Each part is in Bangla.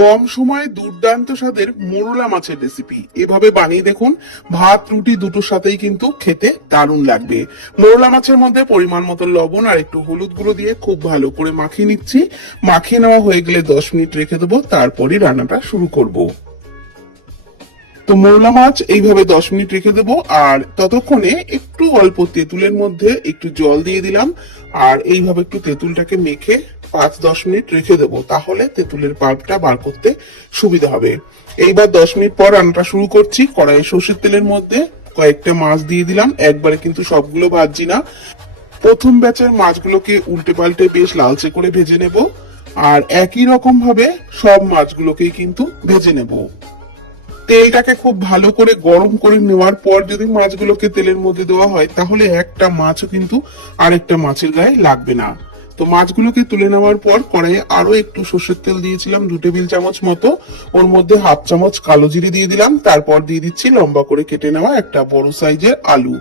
কম সময়ে দুর্দান্ত স্বাদের মোরলা মাছের রেসিপি এভাবে বানিয়ে দেখুন, ভাত, রুটি দুটোর সাথেই কিন্তু খেতে দারুণ লাগবে। মোরলা মাছের মধ্যে পরিমাণ মতো লবণ আর একটু হলুদ গুঁড়ো দিয়ে খুব ভালো করে মাখিয়ে নিচ্ছি। মাখিয়ে নেওয়া হয়ে গেলে দশ মিনিট রেখে দেবো, তারপরই রান্নাটা শুরু করব। তো মোরলা মাছ এইভাবে দশ মিনিট রেখে দেবো, আর ততক্ষণে একটু অল্প তেঁতুলের মধ্যে একটু জল দিয়ে দিলাম, আর এইভাবে একটু তেঁতুলটাকে মেখে পাঁচ দশ মিনিট রেখে দেবো, তাহলে তেঁতুলের পাল্পটা বার করতে সুবিধা হবে। এইবার দশ মিনিট পর রান্নাটা শুরু করছি। কড়াইয়ে সর্ষের তেলের মধ্যে কয়েকটা মাছ দিয়ে দিলাম। একবারে কিন্তু সবগুলো ভাজছি না। প্রথম ব্যাচের মাছগুলোকে উল্টে পাল্টে বেশ লালচে করে ভেজে নেব। আর একই রকম ভাবে সব মাছগুলোকেই কিন্তু ভেজে নেব। তেলটাকে খুব ভালো করে গরম করে নেওয়ার পর যদি মাছগুলোকে তেলের মধ্যে দেওয়া হয়, তাহলে একটা মাছও কিন্তু আরেকটা মাছের গায়ে লাগবে না। তো মাছগুলোকে তুলে নেওয়ার পর কড়াইয়ে আরও একটু সর্ষের তেল দিয়েছিলাম, দু টেবিল চামচ মতো। ওর মধ্যে হাফ চামচ কালো জিরে দিয়ে দিলাম, তারপর দিয়ে দিচ্ছি লম্বা করে কেটে নেওয়া একটা বড় সাইজের আলু।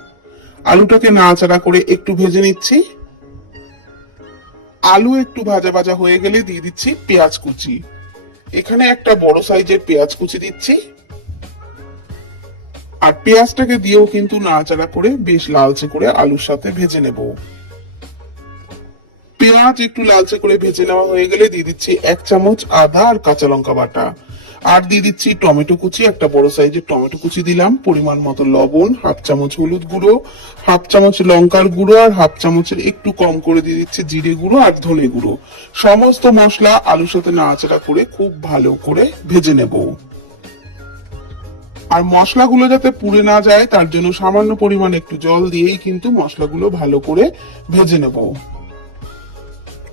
আলুটাকে নাড়াচাড়া করে একটু ভেজে নিচ্ছি। আলু একটু ভাজা ভাজা হয়ে গেলে দিয়ে দিচ্ছি পেঁয়াজ কুচি। এখানে একটা বড় সাইজের পেঁয়াজ কুচি দিচ্ছি। আর পেঁয়াজটাকে দিয়েও কিন্তু নাড়াচাড়া করে বেশ লালচে করে আলুর সাথে ভেজে নেব। পেঁয়াজ একটু লালচে করে ভেজে নেওয়া হয়ে গেলে দিয়ে দিচ্ছি এক চামচ আদা আর কাঁচা লঙ্কা বাটা। আর দিয়ে দিচ্ছি টমেটো কুচি, একটা বড় সাইজের টমেটো কুচি দিলাম। পরিমাণ মতো লবণ, হাফ চামচ হলুদ গুঁড়ো, হাফ চামচ লঙ্কার গুঁড়ো আর হাফ চামচের একটু কম করে দিয়ে দিচ্ছি জিরে গুঁড়ো আর ধনে গুঁড়ো। সমস্ত মশলা আলুর সাথে নাড়াচাড়া করে খুব ভালো করে ভেজে নেব। আর মশলাগুলো যাতে পুড়ে না যায়, তার জন্য সামান্য পরিমাণ একটু জল দিয়েই কিন্তু মশলাগুলো ভালো করে ভেজে নেব।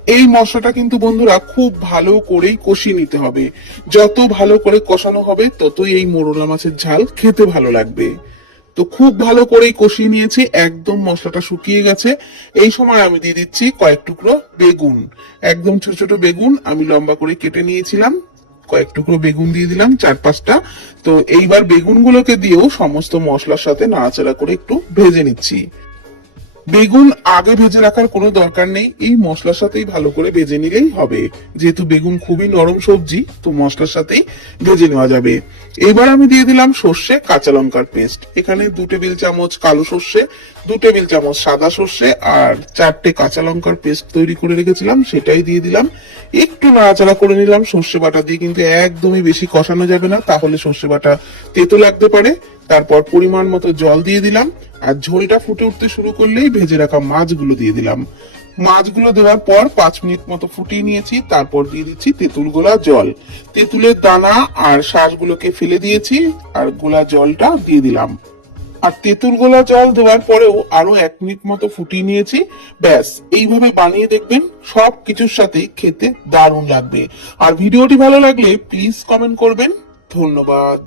এই মশলাটা কিন্তু বন্ধুরা খুব ভালো করেই কষিয়ে নিতে হবে। যত ভালো করে কষানো হবে, ততই এই মোরলা মাছের ঝাল খেতে ভালো লাগবে। তো খুব ভালো করেই কষিয়ে নিয়েছি, একদম মশলাটা শুকিয়ে গেছে। এই সময় আমি দিয়ে দিচ্ছি কয়েক টুকরো বেগুন। একদম ছোট ছোট বেগুন আমি লম্বা করে কেটে নিয়েছিলাম, কয়েক টুকরো বেগুন দিয়ে দিলাম, চার পাঁচটা। তো এইবার বেগুনগুলোকে দিয়েও সমস্ত মশলার সাথে নাড়াচাড়া করে একটু ভেজে নিচ্ছি। বেগুন আগে ভেজে রাখার কোনো দরকার নেই। এই মশলার সাথেই ভালো করে ভেজে নিলেই হবে। যেহেতু বেগুন খুবই নরম সবজি, তো মশলার সাথেই ভেজে নেওয়া যাবে। এবার আমি দিয়ে দিলাম সর্ষে কাঁচা লঙ্কার পেস্ট। এখানে দু টেবিল চামচ কালো সর্ষে, দু টেবিল চামচ সাদা সর্ষে আর চারটে কাঁচা লঙ্কার পেস্ট তৈরি করে রেখেছিলাম। সেটাই দিয়ে দিলাম। একটু নাড়াচাড়া করে নিলাম। সর্ষে বাটা দিয়ে কিন্তু একদমই বেশি কষানো যাবে না। তাহলে সর্ষে বাটা তেতো লাগতে পারে। তারপর পরিমাণ মতো জল দিয়ে দিলাম, আর ঝোলটা ফুটে উঠতে শুরু করলেই ভেজে রাখা মাছগুলো দিয়ে দিলাম। মাছগুলো দেওয়ার পর পাঁচ মিনিট মতো ফুটিয়ে নিয়েছি, তারপর দিয়ে দিচ্ছি তেঁতুল গোলা জল। তেঁতুলের দানা আর শ্বাসগুলোকে ফেলে দিয়েছি, আর গোলা জলটা দিয়ে দিলাম। আর তেঁতুল গোলা জল দেওয়ার পরেও আরও এক মিনিট মতো ফুটিয়ে নিয়েছি। ব্যাস, এইভাবে বানিয়ে দেখবেন সব কিছুর সাথে খেতে দারুণ লাগবে। আর ভিডিওটি ভালো লাগলে প্লিজ কমেন্ট করবেন। ধন্যবাদ।